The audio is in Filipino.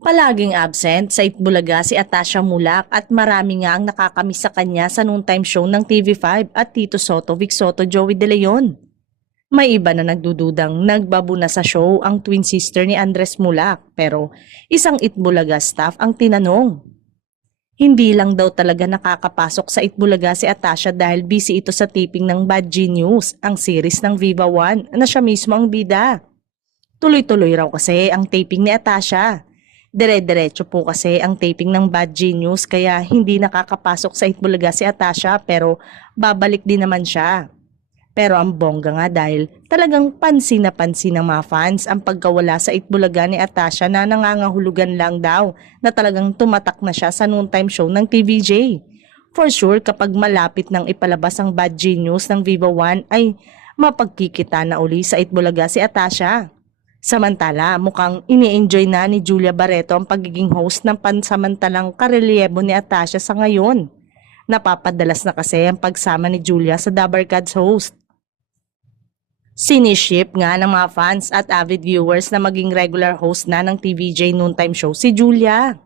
Palaging absent sa Itbulaga si Atasha Mulak at marami nga ang nakakamiss sa kanya sa noontime show ng TV5 at Tito Soto, Vic Soto, Joey De Leon. May iba na nagdududang nagbabuna sa show ang twin sister ni Andres Mulak pero isang Itbulaga staff ang tinanong. Hindi lang daw talaga nakakapasok sa Itbulaga si Atasha dahil busy ito sa taping ng Bad Genius, ang series ng Viva One na siya mismo ang bida. Tuloy-tuloy raw kasi ang taping ni Atasha. Dire-diretso po kasi ang taping ng Bad Genius kaya hindi nakakapasok sa Itbulaga si Atasha pero babalik din naman siya. Pero ang bongga nga dahil talagang pansin na pansin ng mga fans ang pagkawala sa Itbulaga ni Atasha na nangangahulugan lang daw na talagang tumatak na siya sa noontime show ng TVJ. For sure kapag malapit nang ipalabas ang Bad Genius ng Viva One ay mapagkikita na uli sa Itbulaga si Atasha. Samantala, mukhang ini-enjoy na ni Julia Barreto ang pagiging host ng pansamantalang karelyebo ni Atasha sa ngayon. Napapadalas na kasi ang pagsama ni Julia sa Dabarkads host. Siniship nga ng mga fans at avid viewers na maging regular host na ng TVJ noontime show si Julia.